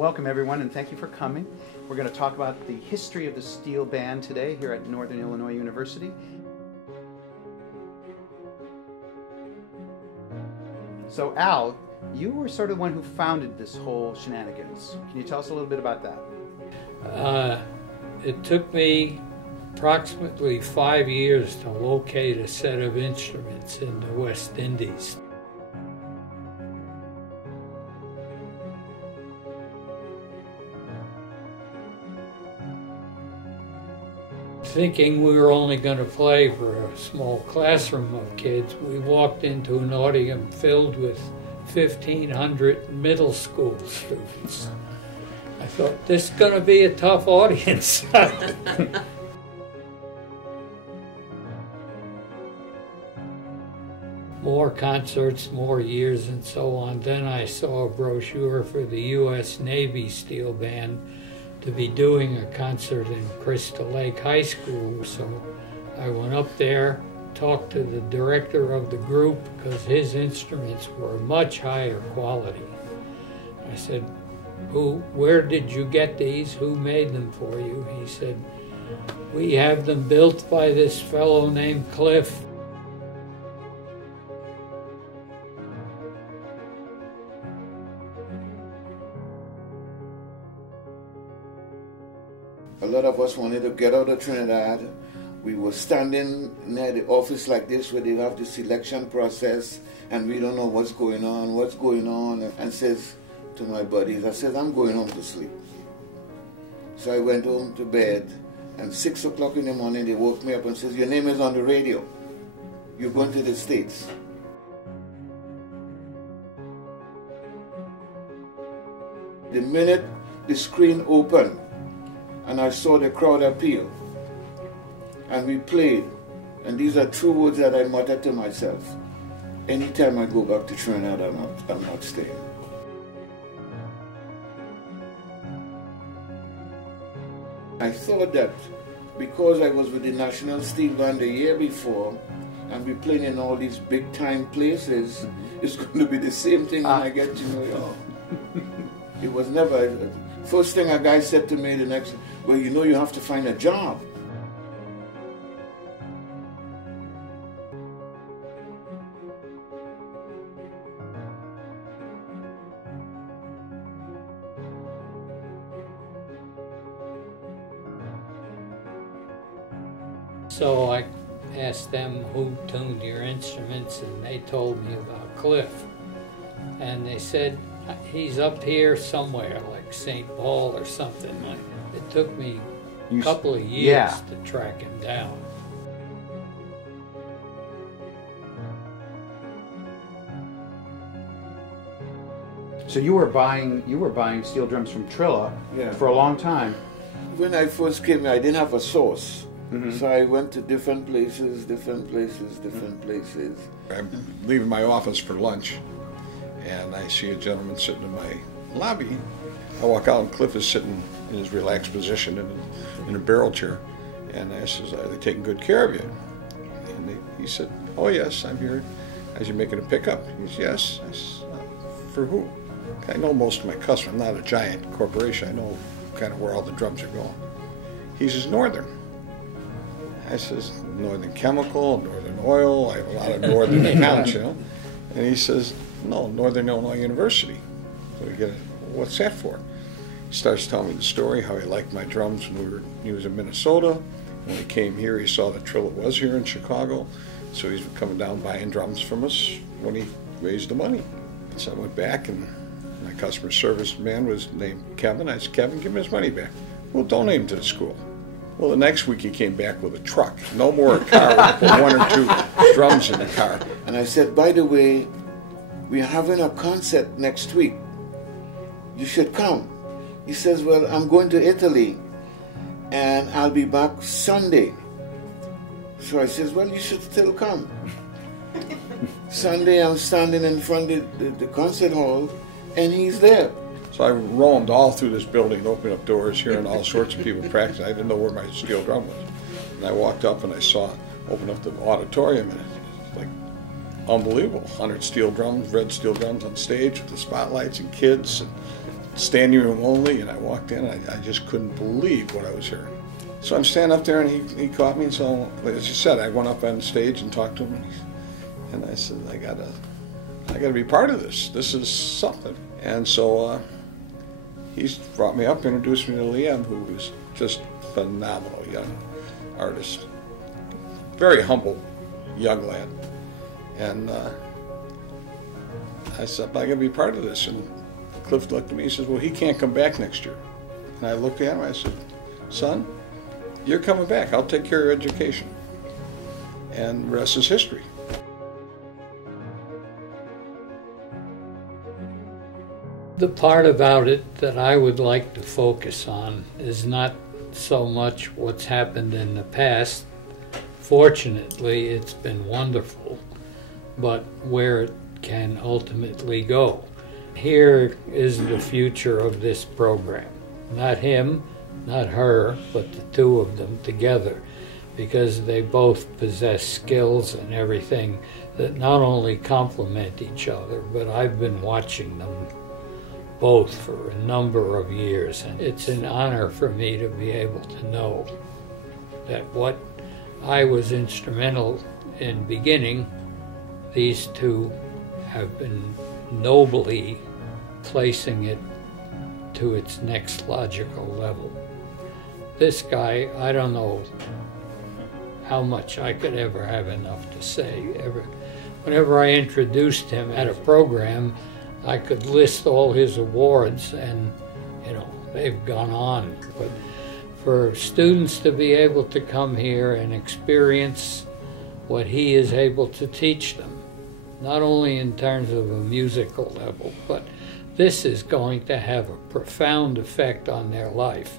Welcome everyone, and thank you for coming. We're going to talk about the history of the steel band today here at Northern Illinois University. So Al, you were sort of the one who founded this whole shenanigans. Can you tell us a little bit about that? It took me approximately 5 years to locate a set of instruments in the West Indies. Thinking we were only going to play for a small classroom of kids, we walked into an auditorium filled with 1,500 middle school students. I thought, this is going to be a tough audience. More concerts, more years, and so on. Then I saw a brochure for the U.S. Navy Steel Band to be doing a concert in Crystal Lake High School. So I went up there, talked to the director of the group because his instruments were much higher quality. I said, where did you get these? Who made them for you? He said, we have them built by this fellow named Cliff. A lot of us wanted to get out of Trinidad. We were standing near the office like this where they have the selection process and we don't know what's going on, and says to my buddies, I said, I'm going home to sleep. So I went home to bed, and 6 o'clock in the morning they woke me up and says, your name is on the radio. You're going to the States. The minute the screen opened, and I saw the crowd appeal, and we played, and these are true words that I muttered to myself. Anytime I go back to Trinidad, I'm not staying. I thought that because I was with the National Steelband the year before, and we playing in all these big time places, it's going to be the same thing when I get to New York. It was never. First thing a guy said to me the next, well, you know you have to find a job. So I asked them who tuned your instruments, and they told me about Cliff. And they said, he's up here somewhere, like St. Paul or something. It took me a couple of years to track him down. So you were buying steel drums from Trilla for a long time. When I first came here, I didn't have a source. So I went to different places. I'm leaving my office for lunch, and I see a gentleman sitting in my lobby. I walk out, and Cliff is sitting in his relaxed position in a barrel chair. And I says, are they taking good care of you? And he said, oh yes, I'm here. As you making a pickup? He says, yes. I said, for who? I know most of my customers. I'm not a giant corporation. I know kind of where all the drums are going. He says, Northern. I says, Northern Chemical, Northern Oil. I have a lot of Northern accounts, you know. And he says, no, Northern Illinois University. So we get it. What's that for? He starts telling me the story, how he liked my drums when he was in Minnesota. When he came here, he saw that Trilla was here in Chicago. So he's coming down buying drums from us when he raised the money. So I went back, and my customer service man was named Kevin. I said, Kevin, give him his money back. We'll donate him to the school. Well, the next week he came back with a truck. No more a car, with 1 or 2 drums in the car. And I said, by the way, we're having a concert next week. You should come. He says, well, I'm going to Italy, and I'll be back Sunday. So I says, well, you should still come. Sunday, I'm standing in front of the concert hall, and he's there. So I roamed all through this building, opening up doors, hearing all sorts of people practice. I didn't know where my steel drum was. And I walked up and I saw, opened up the auditorium, and it's like unbelievable. 100 steel drums, red steel drums on stage with the spotlights and kids. And standing room only, and I walked in, and I just couldn't believe what I was hearing. So I'm standing up there, and he caught me, and so, as you said, I went up on stage and talked to him, and I said, I gotta be part of this. This is something. And so he's brought me up, introduced me to Liam, who was just phenomenal young artist. Very humble young lad. And I said, I gotta be part of this. And Cliff looked at me, he says, well, he can't come back next year. And I looked at him, I said, son, you're coming back. I'll take care of your education. And the rest is history. The part about it that I would like to focus on is not so much what's happened in the past. Fortunately, it's been wonderful, but where it can ultimately go. Here is the future of this program. Not him, not her, but the two of them together, because they both possess skills and everything that not only complement each other, but I've been watching them both for a number of years, and it's an honor for me to be able to know that what I was instrumental in beginning, these two have been nobly placing it to its next logical level. This guy, I don't know how much I could ever have enough to say. Whenever I introduced him at a program, I could list all his awards, and they've gone on. But for students to be able to come here and experience what he is able to teach them, not only in terms of a musical level, but this is going to have a profound effect on their life.